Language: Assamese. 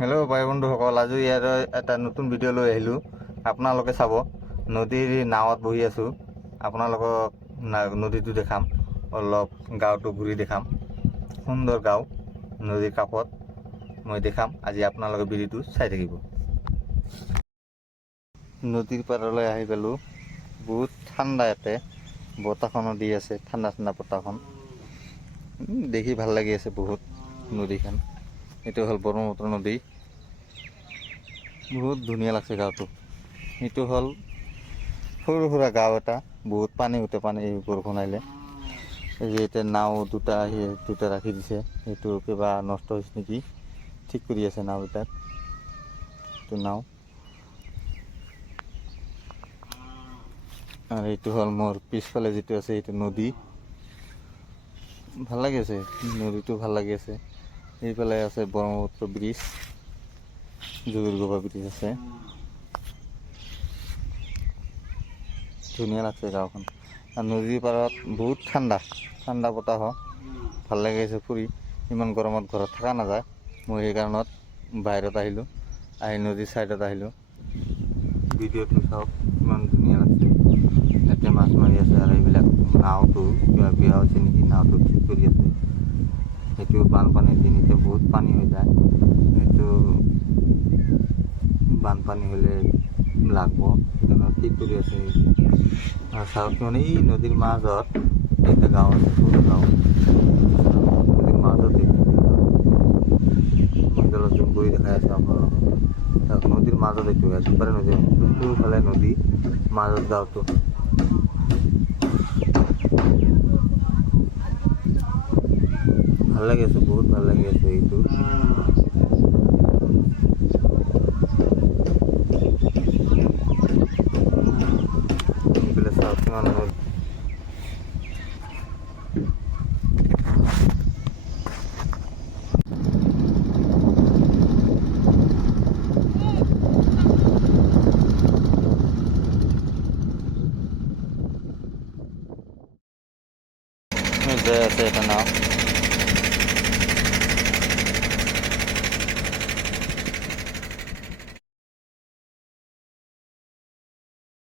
হেল্ল' ভাই বন্ধুসকল, আজি ইয়াৰ এটা নতুন ভিডিঅ' লৈ আহিলোঁ। আপোনালোকে চাব, নদীৰ নাৱত বহি আছোঁ। আপোনালোকক নদীটো দেখাম, অলপ গাঁৱটো ঘূৰি দেখাম। সুন্দৰ গাঁও, নদীৰ কাষত মই দেখাম। আজি আপোনালোকে ভিডিঅ'টো চাই থাকিব। নদীৰ পাৰলৈ আহি পালোঁ। বহুত ঠাণ্ডা ইয়াতে, বতাহখনো দি আছে, ঠাণ্ডা ঠাণ্ডা বতাহখন দেখি ভাল লাগি আছে বহুত। নদীখন এইটো হ'ল ব্ৰহ্মপুত্ৰ নদী। বহুত ধুনীয়া লাগছে গাঁৱটো। এইটো হ'ল সৰু সুৰা গাঁও এটা, বহুত পানী উঠে, পানী বৰষুণ আহিলে। এই যে এতিয়া নাও দুটা ৰাখি দিছে, সেইটো কিবা নষ্ট হৈছে নেকি, ঠিক কৰি আছে নাওকেইটাত। এইটো নাও, আৰু এইটো হ'ল মোৰ পিছফালে যিটো আছে এইটো নদী। ভাল লাগি আছে, নদীটো ভাল লাগি আছে। এইফালে আছে ব্ৰহ্মপুত্ৰ ব্ৰিজ, জুবিৰগোপা ব্ৰিজ আছে। ধুনীয়া লাগছে গাঁওখন, আৰু নদীৰ পাৰত বহুত ঠাণ্ডা ঠাণ্ডা বতাহ, ভাল লাগি আছে ফুৰি। ইমান গৰমত ঘৰত থকা নাযায়, মই সেইকাৰণত বাহিৰত আহিলোঁ, আহি নদীৰ ছাইডত আহিলোঁ। ভিডিঅ'টো চাওক, ইমান ধুনীয়া লাগছে। ইয়াতে মাছ মাৰি আছে, আৰু এইবিলাক নাওটো কিবা বেয়া হৈছে নেকি, নাওটো ঠিক কৰি আছে। সেইটো বানপানীৰ দিন, এতিয়া বহুত পানী হৈ যায়। সেইটো বানপানী হ'লে লাগব, সেইকাৰণে ঠিক কৰি আছে। আৰু চাওক, মানে এই নদীৰ মাজত এটা গাঁও আছে, সৰু গাঁও। নদীৰ মাজত জুম কৰি দেখাই আছোঁ আপোনালোকক। নদীৰ মাজত এইটো একেবাৰে নদী, দুফালে নদী, মাজত গাঁওটো। ভাল লাগি আছে, বহুত ভাল লাগি আছে এইটো। এইফালে চাওক কিমান যাই আছে এটা নাও।